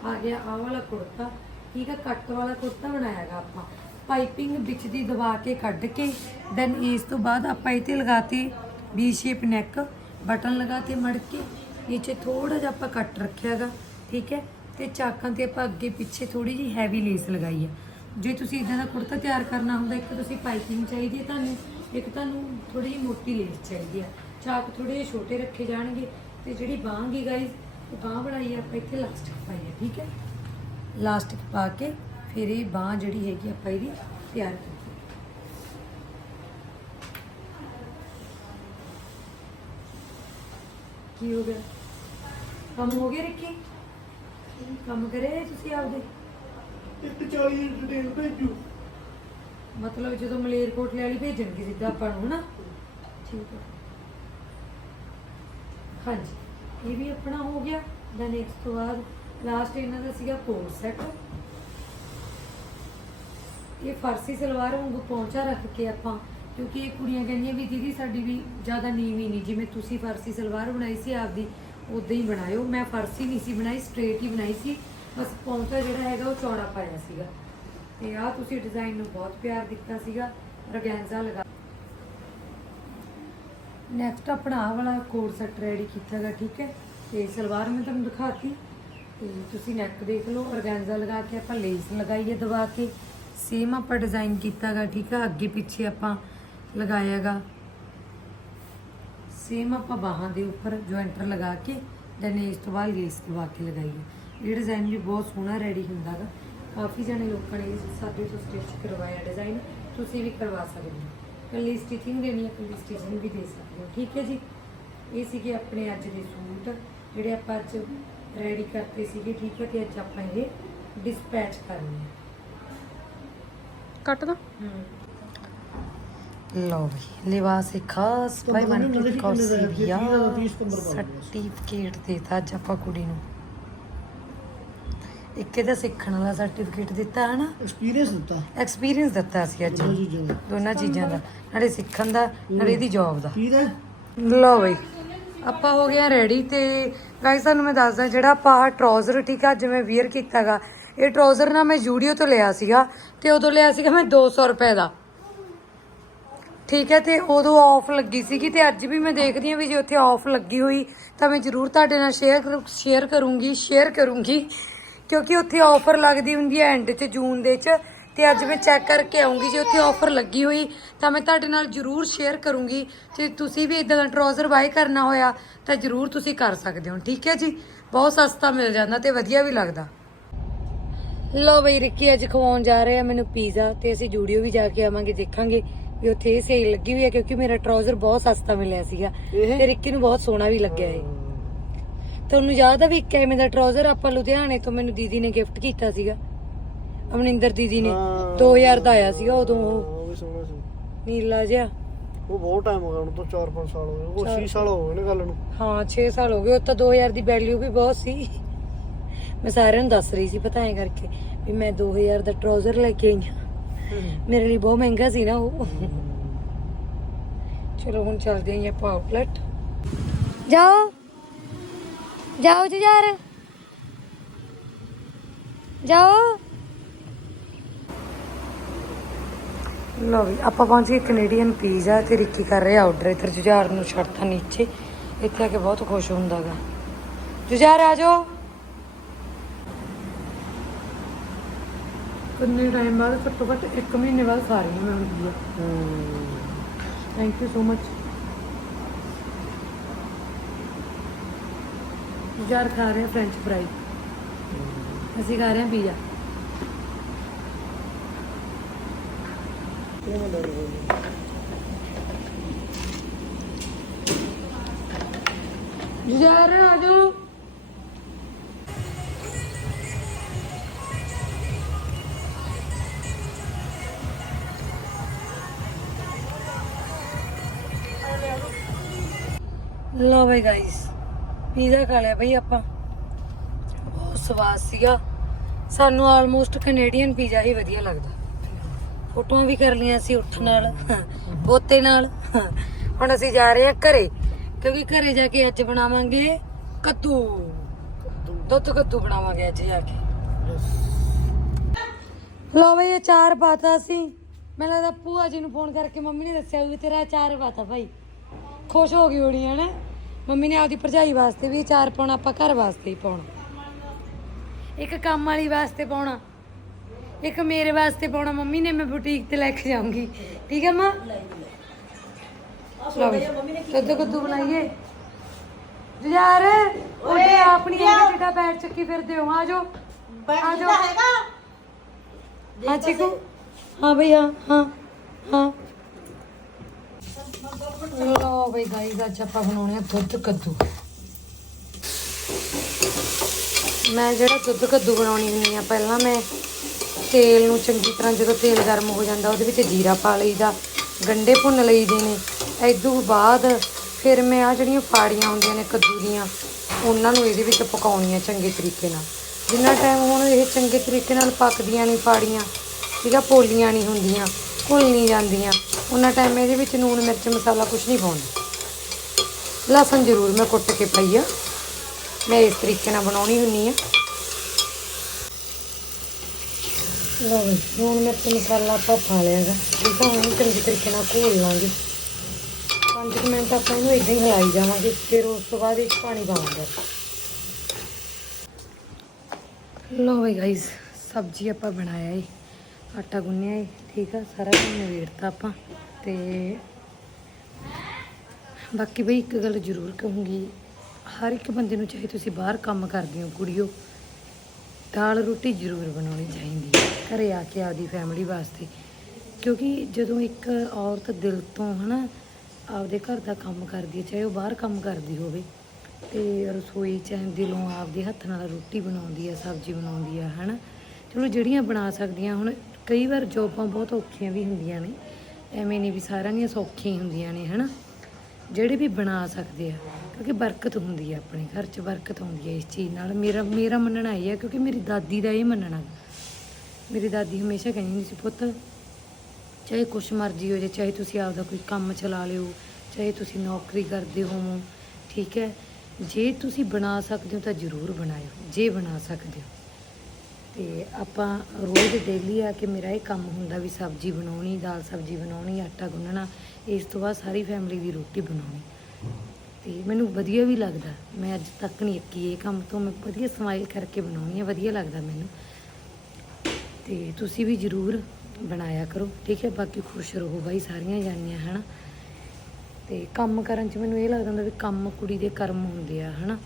ਆ ਗਿਆ ਆਹ ਵਾਲਾ ਕੁੜਤਾ, ਠੀਕ ਹੈ? ਕੱਟ ਵਾਲਾ ਕੁੜਤਾ ਬਣਾਇਆਗਾ ਆਪਾਂ। ਪਾਈਪਿੰਗ ਵਿੱਚ ਦੀ ਦਬਾ ਕੇ ਕੱਢ ਕੇ ਦੈਨ ਇਸ ਤੋਂ ਬਾਅਦ ਆਪਾਂ ਇਹ ਤੇ ਲਗਾਤੇ ਵੀ ਸ਼ੇਪ ਨੈਕ ਬਟਨ ਲਗਾਤੇ ਮੜ ਕੇ, ਨੀਚੇ ਥੋੜਾ ਜਿਹਾ ਆਪਾਂ ਕੱਟ ਰੱਖਿਆਗਾ ਠੀਕ ਹੈ? ਤੇ ਚਾਕਾਂ ਤੇ ਆਪਾਂ ਅੱਗੇ ਪਿੱਛੇ ਥੋੜੀ ਜਿਹੀ ਹੈਵੀ ਲੇਸ ਲਗਾਈ ਹੈ। ਜੇ ਤੁਸੀਂ ਇਦਾਂ ਦਾ ਕੁੜਤਾ ਤਿਆਰ ਕਰਨਾ ਹੁੰਦਾ, ਇੱਕ ਤੁਸੀਂ ਪਾਈਪਿੰਗ ਚਾਹੀਦੀ ਹੈ ਤੁਹਾਨੂੰ, ਇੱਕ ਤੁਹਾਨੂੰ ਥੋੜੀ ਜਿਹੀ ਮੋਟੀ ਲੇਸ ਚਾਹੀਦੀ ਹੈ। ਚਾਕ ਥੋੜੇ ਜਿਹੇ ਛੋਟੇ ਰੱਖੇ ਜਾਣਗੇ, ਤੇ ਜਿਹੜੀ ਬਾਂਹ ਗੀ ਗਾਈਜ਼ ਉਹ ਬਾਂਹ ਬਣਾਈ ਆਪਾਂ ਇੱਥੇ ਲਾਸਟਿਕ ਪਾਈ ਹੈ, ਠੀਕ ਹੈ? ਲਾਸਟਿਕ ਪਾ ਕੇ ਫਿਰ ਇਹ ਬਾਂਹ ਜਿਹੜੀ ਹੈਗੀ ਆਪਾਂ ਇਹਦੀ ਤਿਆਰ ਕੀਤੀ। ਕੀ ਹੋ ਗਿਆ? ਕੰਮ ਹੋ ਗਿਆ ਰਿੱਕੀ? ਕੰਮ ਕਰੇ ਤੁਸੀਂ ਆਪਦੇ? ਇੱਕ 40 ਡਿਟੇਲ ਭੇਜੂ। ਮਤਲਬ ਜਦੋਂ ਮਲੇਰਕੋਟਲੇ ਵਾਲੀ ਭੇਜਣਗੇ ਸਿੱਧਾ ਆਪਾਂ ਨੂੰ ਹਨਾ? ਠੀਕ ਹੈ। ਹਾਂਜੀ। ਇਹ ਵੀ ਆਪਣਾ ਹੋ ਗਿਆ। ਦੈਨ ਇਸ ਤੋਂ ਬਾਅਦ ਲਾਸਟ ਇਹਨਾਂ ਦਾ ਸੀਗਾ ਕੋਟ ਸੈੱਟ ਇਹ ਫਰਸੀ ਸਲਵਾਰ ਵਾਂਗੂ ਪਹੁੰਚਾ ਰੱਖ ਕੇ ਆਪਾਂ, ਕਿਉਂਕਿ ਇਹ ਕੁੜੀਆਂ ਕਹਿੰਦੀਆਂ ਵੀ ਦੀਦੀ ਸਾਡੀ ਵੀ ਜ਼ਿਆਦਾ ਨੀਵੀਂ ਨਹੀਂ, ਜਿਵੇਂ ਤੁਸੀਂ ਫਰਸੀ ਸਲਵਾਰ ਬਣਾਈ ਸੀ ਆਪਦੀ ਉਦਾਂ ਹੀ ਬਣਾਇਓ। ਮੈਂ ਫਰਸੀ ਨਹੀਂ ਸੀ ਬਣਾਈ, ਸਟ੍ਰੇਟ ਹੀ ਬਣਾਈ ਸੀ। ਬਸ ਪੌਂਚਾ ਜਿਹੜਾ ਹੈਗਾ, ਉਹ ਚੌੜਾ ਪਾਇਆ ਸੀਗਾ। ਤੇ ਆ ਤੁਸੀਂ ਡਿਜ਼ਾਈਨ ਨੂੰ ਬਹੁਤ ਪਿਆਰ ਦਿੱਤਾ ਸੀਗਾ ਰਗੈਂਜ਼ਾ ਲਗਾ। ਨੈਕਸਟ ਆਪਣਾ ਆਹ ਵਾਲਾ ਕੋਡ ਸੈਟ ਰੈਡੀ ਕੀਤਾਗਾ ਠੀਕ ਹੈ? ਤੇ ਸਲਵਾਰ ਮੈਂ ਤੁਹਾਨੂੰ ਦਿਖਾਤੀ। ਤੇ ਤੁਸੀਂ ਨੈਕ ਦੇਖ ਲਓ ਔਰਗੈਂਜ਼ਾ ਲਗਾ ਕੇ ਆਪਾਂ ਲੇਸ ਲਗਾਈਏ ਦਬਾ ਕੇ। ਸੇਮ ਆਪਾਂ ਡਿਜ਼ਾਈਨ ਕੀਤਾਗਾ, ਠੀਕ ਆ? ਅੱਗੇ ਪਿੱਛੇ ਆਪਾਂ ਲਗਾਇਆਗਾ। ਸੇਮ ਆਪਾਂ ਬਾਹਾਂ ਦੇ ਉੱਪਰ ਜੁਆਇੰਟਰ ਲਗਾ ਕੇ ਦੈਨ ਇਸ ਤੋਂ ਬਾਅਦ ਲੇਸ ਲਵਾ ਕੇ ਲਗਾਈਏ। ਇਹ ਡਿਜ਼ਾਈਨ ਵੀ ਬਹੁਤ ਸੋਹਣਾ ਰੈਡੀ ਹੁੰਦਾਗਾ। ਕਾਫੀ ਜਣੇ ਲੋਕਾਂ ਨੇ ਸਾਡੇ ਤੋਂ ਸਟਿਚ ਕਰਵਾਇਆ ਡਿਜ਼ਾਈਨ ਤੁਸੀਂ ਵੀ ਕਰਵਾ ਸਕਦੇ ਹੋ। ਕੱਲੀ ਸਟਿਚਿੰਗ ਦੇਣੀ ਹੈ ਕੱਲੀ ਸਟਿਚਿੰਗ ਵੀ ਦੇ ਸਕਦੇ ਹੋ। ਠੀਕ ਹੈ ਜੀ? ਇਹ ਸੀਗੇ ਆਪਣੇ ਅੱਜ ਦੇ ਸੂਟ, ਜਿਹੜੇ ਆਪਾਂ ਅੱਜ ਰੈਡੀ ਕਰਤੇ ਸੀਗੇ, ਠੀਕ ਹੈ? ਤੇ ਅੱਜ ਆਪਾਂ ਇਹ ਡਿਸਪੈਚ ਕਰਨੇ ਆ। ਕੱਟ ਦੋ। ਲਓ ਵੀ ਲਿਵਾਸ ਇੱਕ ਖਾਸ ਭਾਈ ਮਨਪ੍ਰੀਤ ਕੌਰ? ਸੀਵੀਆ। ਸਰਟੀਫਿਕੇਟ ਦੇਤਾ ਅੱਜ ਆਪਾਂ ਕੁੜੀ ਨੂੰ। ਇੱਕ ਇਹਦਾ ਸਿੱਖਣ ਵਾਲਾ ਸਰਟੀਫਿਕੇਟ ਦਿੱਤਾ ਹੈ ਨਾ ਐਕਸਪੀਰੀਅੰਸ ਦਿੱਤਾ। ਐਕਸਪੀਰੀਅੰਸ ਦਿੱਤਾ ਸੀ ਅੱਜ। ਦੋਨਾਂ ਚੀਜ਼ਾਂ ਦਾ। ਦੋਨਾਂ ਚੀਜ਼ਾਂ ਦਾ। ਨਾਲੇ ਸਿੱਖਣ ਦਾ ਨਾਲੇ ਇਹਦੀ ਜੌਬ ਦਾ। ਕੀ ਦਾ? ਲਓ ਬਈ ਆਪਾਂ ਹੋ ਗਿਆ ਰੈਡੀ ਤੇ ਗਾਇਸ ਤੁਹਾਨੂੰ ਮੈਂ ਦੱਸਦਾ ਜਿਹੜਾ ਆਪਾਂ ਟਰਾਊਜ਼ਰ ਠੀਕ ਆ ਜਿਵੇਂ ਵੇਅਰ ਕੀਤਾਗਾ ਇਹ ਟਰਾਊਜ਼ਰ ਨਾ ਮੈਂ ਜੂਡੀਓ ਤੋਂ ਲਿਆ ਸੀਗਾ ਤੇ ਉਦੋਂ ਲਿਆ ਸੀਗਾ ਮੈਂ 200 ਰੁਪਏ ਦਾ। ਠੀਕ ਹੈ, ਤੇ ਉਦੋਂ ਆਫ ਲੱਗੀ ਸੀਗੀ ਤੇ ਅੱਜ ਵੀ ਮੈਂ ਦੇਖਦੀ ਹਾਂ ਵੀ ਜੇ ਉੱਥੇ ਆਫ ਲੱਗੀ ਹੋਈ ਤਾਂ ਮੈਂ ਜ਼ਰੂਰ ਤੁਹਾਡੇ ਨਾਲ ਸ਼ੇਅਰ ਸ਼ੇਅਰ ਕਰੂੰਗੀ ਸ਼ੇਅਰ ਕਰੂੰਗੀ। ਕਿਉਂਕਿ ਉੱਥੇ ਆਫਰ ਲੱਗਦੀ ਹੁੰਦੀ ਹੈ ਐਂਡ 'ਚ, ਜੂਨ ਦੇ 'ਚ। ਤੇ ਅੱਜ ਮੈਂ ਚੈੱਕ ਕਰਕੇ ਆਉਂਗੀ ਜੇ ਉੱਥੇ ਆਫਰ ਲੱਗੀ ਹੋਈ ਤਾਂ ਮੈਂ ਤੁਹਾਡੇ ਨਾਲ ਜ਼ਰੂਰ ਸ਼ੇਅਰ ਕਰੂੰਗੀ। ਤੇ ਤੁਸੀਂ ਵੀ ਇਦਾਂ ਦਾ ਟਰਾਊਜ਼ਰ ਬਾਈ ਕਰਨਾ ਹੋਇਆ ਤਾਂ ਜ਼ਰੂਰ ਤੁਸੀਂ ਕਰ ਸਕਦੇ ਹੋ। ਠੀਕ ਹੈ ਜੀ? ਬਹੁਤ ਸਸਤਾ ਮਿਲ ਜਾਂਦਾ ਤੇ ਵਧੀਆ ਵੀ ਲੱਗਦਾ। ਲੋ ਬਈ ਰਿੱਕੀ ਅੱਜ ਖਵਾਉਣ ਜਾ ਰਹੇ ਆ ਮੈਨੂੰ ਪੀਜ਼ਾ ਤੇ ਅਸੀਂ ਜੂਡੀਓ ਵੀ ਜਾ ਕੇ ਆਵਾਂਗੇ ਦੇਖਾਂਗੇ ਵੀ ਉੱਥੇ ਸੇਲ ਲੱਗੀ ਹੋਈ ਹੈ ਕਿਉਂਕਿ ਮੇਰਾ ਟਰਾਊਜ਼ਰ ਬਹੁਤ ਸਸਤਾ ਮਿਲਿਆ ਸੀਗਾ ਇਹ? ਤੇ ਰਿੱਕੀ ਨੂੰ ਬਹੁਤ ਸੋਹਣਾ ਵੀ ਲੱਗਿਆ ਇਹ। ਤੁਹਾਨੂੰ ਯਾਦ ਆ ਵੀ ਇੱਕ ਐਵੇਂ ਦਾ ਟਰਾਊਜ਼ਰ ਆਪਾਂ ਲੁਧਿਆਣੇ ਤੋਂ ਮੈਨੂੰ ਦੀਦੀ ਨੇ ਗਿਫਟ ਕੀਤਾ ਸੀਗਾ। ਅਮਨਿੰਦਰ ਦੀਦੀ ਨੇ ਹਾਂ। 2000 ਦਾ ਆਇਆ ਸੀਗਾ ਉਦੋਂ ਉਹ। ਉਹ ਵੀ ਸੋਹਣਾ ਸੀ। ਨੀਲਾ ਜਿਹਾ। ਉਹ ਬਹੁਤ ਟਾਈਮ ਹੋ ਗਿਆ ਹੁਣ ਤੋਂ 4-5 ਸਾਲ ਹੋ ਗਏ। ਉਹ 6 ਸਾਲ ਹੋ ਗਏ ਨੇ ਗੱਲ ਨੂੰ। ਹਾਂ 6 ਸਾਲ ਹੋ ਗਏ ਉਹ ਤਾਂ 2000 ਦੀ ਵੈਲਿਊ ਵੀ ਬਹੁਤ ਸੀ। ਮੈਂ ਸਾਰਿਆਂ ਨੂੰ ਦੱਸ ਰਹੀ ਸੀ ਪਤਾ ਐ ਕਰਕੇ। ਵੀ ਮੈਂ 2000 ਦਾ ਟਰਾਊਜ਼ਰ ਲੈ ਕੇ ਆਈ ਹਾਂ। ਮੇਰੇ ਲਈ ਬਹੁਤ ਮਹਿੰਗਾ ਸੀ ਨਾ ਉਹ। ਚਲੋ ਹੁਣ ਚੱਲਦੇ ਹਾਂ ਆਪਾਂ ਆਊਟਲੈਟ ਜਾਓ। ਜਾਓ ਜੀ ਯਾਰ ਜਾਓ। ਲੋ ਵੀ ਆਪਾਂ ਪਹੁੰਚ ਗਏ ਕੈਨੇਡੀਅਨ ਪੀਜ਼ਾ ਤੇ ਰਿੱਕੀ ਕਰ ਰਿਹਾ ਆਰਡਰ ਇੱਧਰ ਜੁਝਾਰ ਨੂੰ ਛੱਡਤਾ ਨੀਚੇ। ਇੱਥੇ ਆ ਕੇ ਬਹੁਤ ਖੁਸ਼ ਹੁੰਦਾਗਾ ਜੁਝਾਰ ਆ ਜਾਓ। ਕਿੰਨੇ ਟਾਈਮ ਬਾਅਦ, ਘੱਟੋ ਘੱਟ 1 ਮਹੀਨੇ ਬਾਅਦ ਖਾ ਰਹੀ ਹਾਂ ਮੈਂ ਹੁਣ ਥੈਂਕ ਯੂ ਸੋ ਮਚ ਯਾਰ ਖਾ ਰਹੇ ਫ੍ਰੈਂਚ ਫਰਾਈ ਅਸੀਂ ਖਾ ਰਹੇ ਹਾਂ ਪੀਜ਼ਾ ਯਾਰ ਆ ਜਾਓ। ਲੋ ਬਈ ਗਾਇਸ ਪੀਜ਼ਾ ਖਾ ਲਿਆ ਬਈ ਆਪਾਂ। ਬਹੁਤ ਸਵਾਦ ਸੀਗਾ। ਸਾਨੂੰ ਆਲਮੋਸਟ ਕੈਨੇਡੀਅਨ ਪੀਜ਼ਾ ਹੀ ਵਧੀਆ ਲੱਗਦਾ। ਫੋਟੋਆਂ ਵੀ ਕਰ ਲਈਆਂ ਸੀ ਉੱਠ ਨਾਲ ਬੋਤੇ ਨਾਲ। ਹੁਣ ਅਸੀਂ ਜਾ ਰਹੇ ਹਾਂ ਘਰੇ, ਕਿਉਂਕਿ ਘਰੇ ਜਾ ਕੇ ਅੱਜ ਬਣਾਵਾਂਗੇ ਕੱਦੂ। ਦੁੱਧ ਕੱਦੂ ਬਣਾਵਾਂਗੇ ਅੱਜ ਜਾ ਕੇ। ਲੋ ਬਈ, ਇਹ ਚਾਰ ਪਾਤਾ ਸੀ ਮੈਨੂੰ ਲੱਗਦਾ ਭੂਆ ਜੀ ਨੂੰ ਫੋਨ ਕਰਕੇ ਮੰਮੀ ਨੇ ਦੱਸਿਆ ਵੀ ਤੇਰਾ ਚਾਰ ਪਾਤਾ ਭਾਈ। ਖੁਸ਼ ਹੋ ਗਈ ਹੋਣੀ ਹੈ ਨਾ ਮੰਮੀ ਨੇ ਆਪਦੀ ਭਰਜਾਈ ਵਾਸਤੇ ਵੀ ਇਹ ਚਾਰ ਪਾਉਣਾ ਆਪਾਂ ਘਰ ਵਾਸਤੇ ਹੀ ਪਾਉਣਾ। ਇੱਕ ਕੰਮ ਵਾਲੀ ਵਾਸਤੇ ਪਾਉਣਾ ਇੱਕ ਮੇਰੇ ਵਾਸਤੇ ਪਾਉਣਾ। ਮੰਮੀ ਨੇ ਮੈਂ ਬੁਟੀਕ ਤੇ ਲੈ ਕੇ ਜਾਊਂਗੀ। ਠੀਕ ਹੈ ਮਾਂ? ਲਓ ਕੱਦੂ ਕੱਦੂ ਬਣਾਈਏ। ਯਾਰ ਉਹਦੇ ਆਪਣੀ ਐਂ ਕਿੱਡਾ ਪੈਰ ਚੱਕੀ ਫਿਰਦੇ ਹੋ। ਆ ਜਾਓ। ਆ ਜਾਓ। ਹਾਂ ਚੀਕੂ। ਹਾਂ ਭਈ ਹਾਂ ਹਾਂ ਹਾਂ। ਲੋ ਬਈ ਗਾਈਸ ਅੱਜ ਆਪਾਂ ਬਣਾਉਣੇ ਆ ਦੁੱਧ ਕੱਦੂ। ਮੈਂ ਜਿਹੜਾ ਦੁੱਧ ਕੱਦੂ ਬਣਾਉਣੀ ਹੁੰਦੀ ਆ, ਪਹਿਲਾਂ ਮੈਂ ਤੇਲ ਨੂੰ ਚੰਗੀ ਤਰ੍ਹਾਂ ਜਦੋਂ ਤੇਲ ਗਰਮ ਹੋ ਜਾਂਦਾ, ਉਹਦੇ ਵਿੱਚ ਜੀਰਾ ਪਾ ਲਈਦਾ, ਗੰਡੇ ਭੁੰਨ ਲਈਦੇ ਨੇ। ਇਦੋਂ ਬਾਅਦ ਫਿਰ ਮੈਂ ਆ ਜਿਹੜੀਆਂ ਫਾੜੀਆਂ ਹੁੰਦੀਆਂ ਨੇ ਕੱਦੂ ਦੀਆਂ, ਉਹਨਾਂ ਨੂੰ ਇਹਦੇ ਵਿੱਚ ਪਕਾਉਣੀਆਂ ਚੰਗੇ ਤਰੀਕੇ ਨਾਲ। ਜਿੰਨਾ ਟਾਈਮ ਹੁਣ ਇਹ ਚੰਗੇ ਤਰੀਕੇ ਨਾਲ ਪੱਕਦੀਆਂ ਨਹੀਂ ਫਾੜੀਆਂ, ਠੀਕ ਆ, ਪੋਲੀਆਂ ਨਹੀਂ ਹੁੰਦੀਆਂ। ਘੁਲ ਨਹੀਂ ਜਾਂਦੀਆਂ। ਉਹਨਾਂ ਟਾਈਮ ਇਹਦੇ ਵਿੱਚ ਨੂਣ, ਮਿਰਚ, ਮਸਾਲਾ ਕੁਝ ਨਹੀਂ ਪਾਉਣਾ ਲਸਣ ਜ਼ਰੂਰ ਮੈਂ ਕੁੱਟ ਕੇ ਪਾਈ ਆ। ਮੈਂ ਇਸ ਤਰੀਕੇ ਨਾਲ ਬਣਾਉਣੀ ਹੁੰਨੀ ਆ। ਲਓ ਨੂਣ, ਮਿਰਚ, ਮਸਾਲਾ ਆਪਾਂ ਪਾ ਲਿਆਗਾ ਠੀਕ ਆ ਹੁਣ ਚੰਗੇ ਤਰੀਕੇ ਨਾਲ ਘੋਲ ਲਾਂਗੇ। 5 ਮਿੰਟ ਆਪਾਂ ਇਹਨੂੰ ਇਦਾਂ ਹੀ ਹਿਲਾਈ ਜਾਵਾਂਗੇ, ਫਿਰ ਉਸ ਤੋਂ ਬਾਅਦ ਇਹ ਪਾਣੀ ਪਾਵਾਂਗੇ। ਲੋ ਬਈ ਗਾਇਸ ਸਬਜ਼ੀ ਆਪਾਂ ਬਣਾਇਆ ਏ। ਆਟਾ ਗੁੰਨਿਆ ਏ ਠੀਕ ਆ, ਸਾਰਾ ਕੰਮ ਨਵੇੜਤਾ ਆਪਾਂ ਤੇ ਬਾਕੀ ਬਈ ਇੱਕ ਗੱਲ ਜ਼ਰੂਰ ਕਹੂੰਗੀ, ਹਰ ਇੱਕ ਬੰਦੇ ਨੂੰ ਚਾਹੇ ਤੁਸੀਂ ਬਾਹਰ ਕੰਮ ਕਰਦੇ ਹੋ ਕੁੜੀਓ, ਦਾਲ ਰੋਟੀ ਜ਼ਰੂਰ ਬਣਾਉਣੀ ਚਾਹੀਦੀ ਹੈ ਘਰੇ ਆ ਕੇ ਆਪਦੀ ਫੈਮਿਲੀ ਵਾਸਤੇ। ਕਿਉਂਕਿ ਜਦੋਂ ਇੱਕ ਔਰਤ ਦਿਲ ਤੋਂ ਹਨਾ ਆਪਦੇ ਘਰ ਦਾ ਕੰਮ ਕਰਦੀ ਹੈ ਚਾਹੇ ਉਹ ਬਾਹਰ ਕੰਮ ਕਰਦੀ ਹੋਵੇ, ਤੇ ਰਸੋਈ ਚ ਦਿਲੋਂ ਆਪਦੇ ਹੱਥ ਨਾਲ ਰੋਟੀ ਬਣਾਉਂਦੀ ਹੈ ਸਬਜ਼ੀ ਬਣਾਉਂਦੀ ਹੈ ਹਨਾ। ਚਲੋ ਜਿਹੜੀਆਂ ਬਣਾ ਸਕਦੀਆਂ, ਹੁਣ ਕਈ ਵਾਰ ਜੋਬਾਂ ਬਹੁਤ ਔਖੀਆਂ ਵੀ ਹੁੰਦੀਆਂ ਨੇ, ਐਵੇਂ ਨਹੀਂ ਵੀ ਸਾਰਿਆਂ ਦੀਆਂ ਸੌਖੀਆਂ ਹੀ ਹੁੰਦੀਆਂ ਨੇ, ਹਨਾ? ਜਿਹੜੇ ਵੀ ਬਣਾ ਸਕਦੇ ਆ, ਕਿਉਂਕਿ ਬਰਕਤ ਹੁੰਦੀ ਆ ਆਪਣੇ ਘਰ 'ਚ, ਬਰਕਤ ਹੁੰਦੀ ਹੈ ਇਸ ਚੀਜ਼ ਨਾਲ। ਮੇਰਾ ਮੇਰਾ ਮੰਨਣਾ ਇਹ ਹੈ ਕਿਉਂਕਿ ਮੇਰੀ ਦਾਦੀ ਦਾ ਇਹ ਮੰਨਣਾ। ਮੇਰੀ ਦਾਦੀ ਹਮੇਸ਼ਾ ਕਹਿੰਦੀ ਹੁੰਦੀ ਸੀ, ਪੁੱਤ, ਚਾਹੇ ਕੁਛ ਮਰਜ਼ੀ ਹੋ ਜਾਏ, ਚਾਹੇ ਤੁਸੀਂ ਆਪਦਾ ਕੋਈ ਕੰਮ ਚਲਾ ਲਿਓ, ਚਾਹੇ ਤੁਸੀਂ ਨੌਕਰੀ ਕਰਦੇ ਹੋਵੋ, ਠੀਕ ਹੈ? ਜੇ ਤੁਸੀਂ ਬਣਾ ਸਕਦੇ ਹੋ ਤਾਂ ਜ਼ਰੂਰ ਬਣਾਇਓ, ਜੇ ਬਣਾ ਸਕਦੇ ਹੋ। ਤੇ ਆਪਾਂ ਰੋਜ਼ ਡੇਲੀ ਆ ਕੇ ਮੇਰਾ ਇਹ ਕੰਮ ਹੁੰਦਾ ਵੀ ਸਬਜ਼ੀ ਬਣਾਉਣੀ, ਦਾਲ ਸਬਜ਼ੀ ਬਣਾਉਣੀ, ਆਟਾ ਗੁੰਨਣਾ, ਇਸ ਤੋਂ ਬਾਅਦ ਸਾਰੀ ਫੈਮਿਲੀ ਦੀ ਰੋਟੀ ਬਣਾਉਣੀ। ਤੇ ਮੈਨੂੰ ਵਧੀਆ ਵੀ ਲੱਗਦਾ। ਮੈਂ ਅੱਜ ਤੱਕ ਨਹੀਂ ਅੱਕੀ ਇਹ ਕੰਮ ਤੋਂ। ਮੈਂ ਵਧੀਆ ਸਮਾਈਲ ਕਰਕੇ ਬਣਾਉਣੀ ਆ, ਵਧੀਆ ਲੱਗਦਾ ਮੈਨੂੰ। ਤੇ ਤੁਸੀਂ ਵੀ ਜ਼ਰੂਰ ਬਣਾਇਆ ਕਰੋ। ਠੀਕ ਹੈ, ਬਾਕੀ ਖੁਸ਼ ਰਹੋ ਬਾਈ ਸਾਰੀਆਂ ਜਾਨੀਆਂ, ਹਨਾ? ਤੇ ਕੰਮ ਕਰਨ 'ਚ ਮੈਨੂੰ ਇਹ ਲੱਗਦਾ ਹੁੰਦਾ ਵੀ ਕੰਮ ਕੁੜੀ ਦੇ ਕਰਮ ਹੁੰਦੇ ਆ, ਹਨਾ?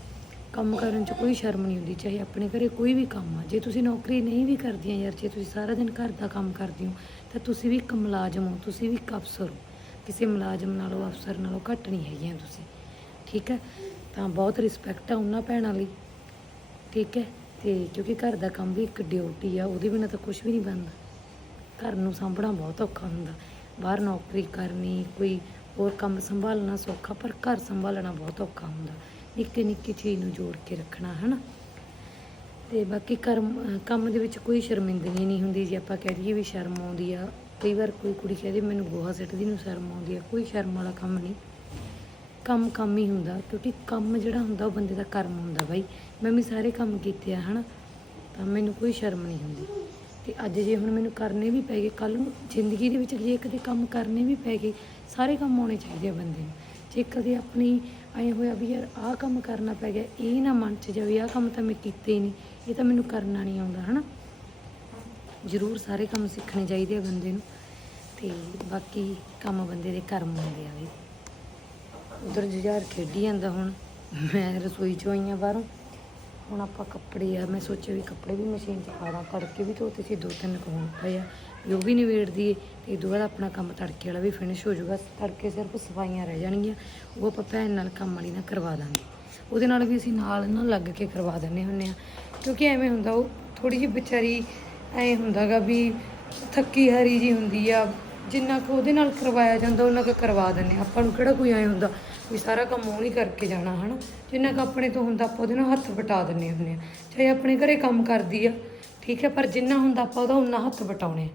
ਕੰਮ ਕਰਨ 'ਚ ਕੋਈ ਸ਼ਰਮ ਨਹੀਂ ਹੁੰਦੀ, ਚਾਹੇ ਆਪਣੇ ਘਰੇ ਕੋਈ ਵੀ ਕੰਮ ਆ। ਜੇ ਤੁਸੀਂ ਨੌਕਰੀ ਨਹੀਂ ਵੀ ਕਰਦੀਆਂ ਯਾਰ, ਜੇ ਤੁਸੀਂ ਸਾਰਾ ਦਿਨ ਘਰ ਦਾ ਕੰਮ ਕਰਦੇ ਹੋ, ਤਾਂ ਤੁਸੀਂ ਵੀ ਇੱਕ ਮੁਲਾਜ਼ਮ ਹੋ, ਤੁਸੀਂ ਵੀ ਇੱਕ ਅਫਸਰ ਹੋ। ਕਿਸੇ ਮੁਲਾਜ਼ਮ ਨਾਲੋਂ, ਅਫਸਰ ਨਾਲੋਂ ਘੱਟ ਨਹੀਂ ਹੈਗੀਆਂ ਤੁਸੀਂ। ਠੀਕ ਹੈ? ਤਾਂ ਬਹੁਤ ਰਿਸਪੈਕਟ ਆ ਉਹਨਾਂ ਭੈਣਾਂ ਲਈ। ਠੀਕ ਹੈ? ਤੇ ਕਿਉਂਕਿ ਘਰ ਦਾ ਕੰਮ ਵੀ ਇੱਕ ਡਿਊਟੀ ਆ, ਉਹਦੇ ਬਿਨਾਂ ਤਾਂ ਕੁਝ ਵੀ ਨਹੀਂ ਬਣਦਾ। ਘਰ ਨੂੰ ਸਾਂਭਣਾ ਬਹੁਤ ਔਖਾ ਹੁੰਦਾ। ਬਾਹਰ ਨੌਕਰੀ ਕਰਨੀ, ਕੋਈ ਹੋਰ ਕੰਮ ਸੰਭਾਲਣਾ ਸੌਖਾ, ਪਰ ਘਰ ਸੰਭਾਲਣਾ ਬਹੁਤ ਔਖਾ ਹੁੰਦਾ। ਨਿੱਕੀ ਨਿੱਕੀ ਚੀਜ਼ ਨੂੰ ਜੋੜ ਕੇ ਰੱਖਣਾ, ਹਨਾ? ਤੇ ਬਾਕੀ ਕਰਮ ਕੰਮ ਦੇ ਵਿੱਚ ਕੋਈ ਸ਼ਰਮਿੰਦਗੀ ਨਹੀਂ ਹੁੰਦੀ, ਜੇ ਆਪਾਂ ਕਹਿ ਦਈਏ ਵੀ ਸ਼ਰਮ ਆਉਂਦੀ ਆ। ਕਈ ਵਾਰ ਕੋਈ ਕੁੜੀ ਕਹਦੇ ਮੈਨੂੰ ਗੋਹਾ ਸਿੱਟਦੀ ਨੂੰ ਸ਼ਰਮ ਆਉਂਦੀ ਆ। ਕੋਈ ਸ਼ਰਮ ਵਾਲਾ ਕੰਮ ਨਹੀਂ। ਕੰਮ ਕੰਮ ਹੀ ਹੁੰਦਾ, ਕਿਉਂਕਿ ਕੰਮ ਜਿਹੜਾ ਹੁੰਦਾ ਉਹ ਬੰਦੇ ਦਾ ਕਰਮ ਹੁੰਦਾ ਬਾਈ। ਮੈਂ ਵੀ ਸਾਰੇ ਕੰਮ ਕੀਤੇ ਆ, ਹਨਾ? ਤਾਂ ਮੈਨੂੰ ਕੋਈ ਸ਼ਰਮ ਨਹੀਂ ਹੁੰਦੀ। ਤੇ ਅੱਜ ਜੇ ਹੁਣ ਮੈਨੂੰ ਕਰਨੇ ਵੀ ਪੈ ਗਏ ਕੱਲ ਨੂੰ ਜ਼ਿੰਦਗੀ ਦੇ ਵਿੱਚ ਜੇ ਕਦੇ ਕੰਮ ਕਰਨੇ ਵੀ ਪੈ ਗਏ, ਸਾਰੇ ਕੰਮ ਆਉਣੇ ਚਾਹੀਦੇ ਆ ਬੰਦੇ ਨੂੰ। ਜੇ ਕਦੇ ਆਪਣੀ ਐਂ ਹੋਇਆ ਵੀ ਯਾਰ ਆਹ ਕੰਮ ਕਰਨਾ ਪੈ ਗਿਆ, ਇਹ ਨਾ ਮਨ 'ਚ ਜਾਵੇ, ਆਹ ਕੰਮ ਤਾਂ ਮੈਂ ਕੀਤੇ ਹੀ ਨਹੀਂ ਇਹ ਤਾਂ ਮੈਨੂੰ ਕਰਨਾ ਨਹੀਂ ਆਉਂਦਾ, ਹਨਾ? ਜ਼ਰੂਰ ਸਾਰੇ ਕੰਮ ਸਿੱਖਣੇ ਚਾਹੀਦੇ ਆ ਬੰਦੇ ਨੂੰ, ਤੇ ਬਾਕੀ ਕੰਮ ਬੰਦੇ ਦੇ ਕਰਮ ਹੁੰਦੇ ਆ ਵੀ। ਉਧਰ ਜੁਝਾਰ ਖੇਡੀ ਜਾਂਦਾ ਹੁਣ, ਮੈਂ ਰਸੋਈ 'ਚ ਆਈ ਹਾਂ ਬਾਹਰੋਂ। ਹੁਣ ਆਪਾਂ ਕੱਪੜੇ ਆ, ਮੈਂ ਸੋਚਿਆ ਵੀ ਕੱਪੜੇ ਵੀ ਮਸ਼ੀਨ 'ਚ ਪਾ ਦਾਂ, ਤੜਕੇ ਵੀ ਧੋਤੇ ਸੀ ਦੋ ਤਿੰਨ ਕੁ ਪਏ ਆ, ਵੀ ਉਹ ਵੀ ਨਿਬੇੜ ਦੀਏ ਤੇ ਇਹ ਬਾਅਦ ਆਪਣਾ ਕੰਮ ਤੜਕੇ ਵਾਲਾ ਵੀ ਫਿਨਿਸ਼ ਹੋ ਜਾਊਗਾ, ਤੜਕੇ ਸਿਰਫ ਸਫਾਈਆਂ ਰਹਿ ਜਾਣਗੀਆਂ, ਉਹ ਆਪਾਂ ਭੈਣ ਨਾਲ ਕੰਮ ਵਾਲੀ ਨਾਲ ਕਰਵਾ ਦਾਂਗੇ ਉਹਦੇ ਨਾਲ ਵੀ ਅਸੀਂ ਨਾਲ ਨਾ ਲੱਗ ਕੇ ਕਰਵਾ ਦਿੰਦੇ ਹੁੰਦੇ ਆ, ਕਿਉਂਕਿ ਐਵੇਂ ਹੁੰਦਾ, ਉਹ ਥੋੜੀ ਜਿਹੀ ਵਿਚਾਰੀ ਐਂ ਹੁੰਦਾਗਾ ਵੀ ਥੱਕੀ ਹਰੀ ਜੀ ਹੁੰਦੀ ਆ, ਜਿੰਨਾ ਕੁ ਉਹਦੇ ਨਾਲ ਕਰਵਾਇਆ ਜਾਂਦਾ, ਉਹਨਾਂ ਕੁ ਕਰਵਾ ਦਿੰਦੇ ਹਾਂ। ਆਪਾਂ ਨੂੰ ਕਿਹੜਾ ਕੋਈ ਐਂ ਹੁੰਦਾ ਵੀ ਸਾਰਾ ਕੰਮ ਉਹ ਨਹੀਂ ਕਰਕੇ ਜਾਣਾ, ਹਨਾ? ਜਿੰਨਾ ਕੁ ਆਪਣੇ ਤੋਂ ਹੁੰਦਾ, ਆਪਾਂ ਉਹਦੇ ਨਾਲ ਹੱਥ ਵਟਾ ਦਿੰਦੇ ਹੁੰਦੇ ਆ ਚਾਹੇ ਆਪਣੇ ਘਰੇ ਕੰਮ ਕਰਦੀ ਆ, ਠੀਕ ਹੈ, ਪਰ ਜਿੰਨਾ ਹੁੰਦਾ ਆਪਾਂ ਉਹਦਾ ਉਨਾ ਹੱਥ ਵਟਾਉਣੇ ਆ।